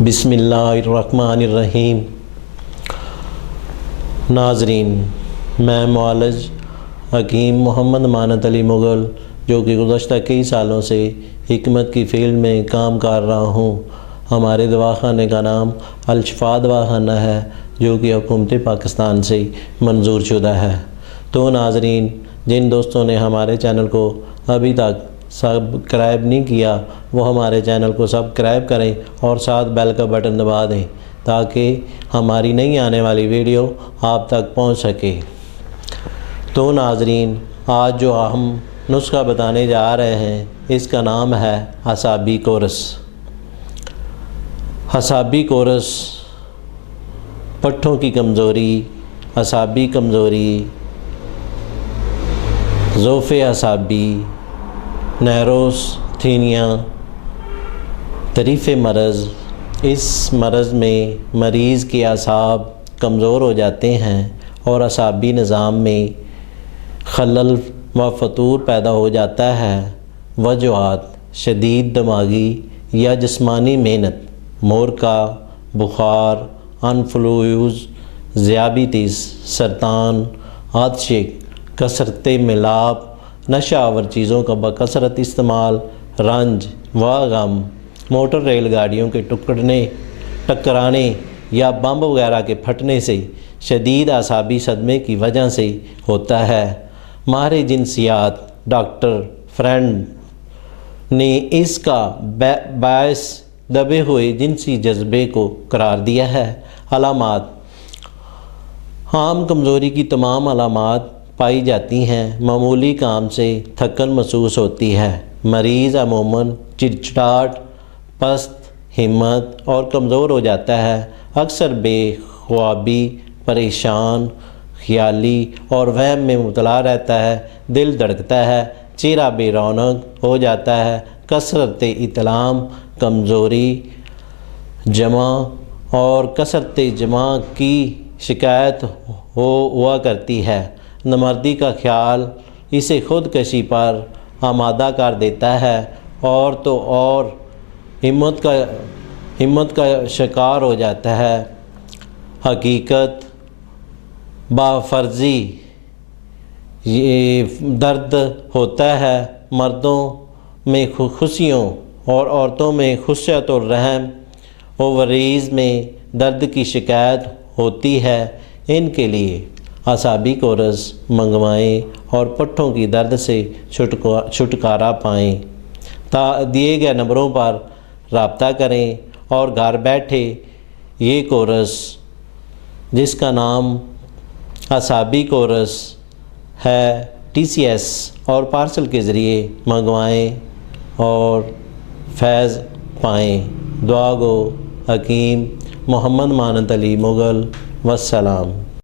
بسم اللہ الرحمن الرحیم۔ ناظرین، میں معالج حکیم محمد محنت علی مغل جو کہ گزشتہ کئی سالوں سے حکمت کی فیلڈ میں کام کر رہا ہوں۔ ہمارے دواخانے کا نام الشفا دواخانہ ہے جو کہ حکومت پاکستان سے منظور شدہ ہے۔ تو ناظرین، جن دوستوں نے ہمارے چینل کو ابھی تک سبسکرائب نہیں کیا وہ ہمارے چینل کو سبسکرائب کریں اور ساتھ بیل کا بٹن دبا دیں تاکہ ہماری نئی آنے والی ویڈیو آپ تک پہنچ سکے۔ تو ناظرین، آج جو ہم نسخہ بتانے جا رہے ہیں اس کا نام ہے اعصابی کورس۔ اعصابی کورس پٹھوں کی کمزوری، اعصابی کمزوری، ضعف اعصابی، نیورس، تھینیا، تعریف مرض۔ اس مرض میں مریض کے اعصاب کمزور ہو جاتے ہیں اور اعصابی نظام میں خلل و فتوار پیدا ہو جاتا ہے۔ وجوہات: شدید دماغی یا جسمانی محنت، محرقہ، بخار، انفلویز، ذیابیطس، سرطان، کثرت ملاپ، نشہ آور چیزوں کا بکثرت استعمال، رنج و غم، موٹر ریل گاڑیوں کے ٹکرانے یا بم وغیرہ کے پھٹنے سے شدید اعصابی صدمے کی وجہ سے ہوتا ہے۔ ماہر جنسیات ڈاکٹر فرینڈ نے اس کا باعث دبے ہوئے جنسی جذبے کو قرار دیا ہے۔ علامات: عام کمزوری کی تمام علامات پائی جاتی ہیں۔ معمولی کام سے تھکن محسوس ہوتی ہے۔ مریض عموماً چڑچڑاہٹ، پست ہمت اور کمزور ہو جاتا ہے۔ اکثر بے خوابی، پریشان خیالی اور وہم میں مبتلا رہتا ہے۔ دل دھڑکتا ہے، چہرہ بے رونق ہو جاتا ہے۔ کثرت اطلام، کمزوری، جمع اور کثرت جمع کی شکایت ہوا کرتی ہے۔ نامردی کا خیال اسے خودکشی پر آمادہ کر دیتا ہے اور تو اور ہمت کا شکار ہو جاتا ہے۔ حقیقت بافرضی درد ہوتا ہے۔ مردوں میں خوشیوں اور عورتوں میں خشیت اور رحم، اووریز میں درد کی شکایت ہوتی ہے۔ ان کے لیے اعصابی کورس منگوائیں اور پٹھوں کی درد سے چھٹکارا پائیں۔ دیے گئے نمبروں پر رابطہ کریں اور گھر بیٹھے یہ کورس جس کا نام اعصابی کورس ہے TCS اور پارسل کے ذریعے منگوائیں اور فیض پائیں۔ دعا گو حکیم محمد محنت علی مغل۔ والسلام۔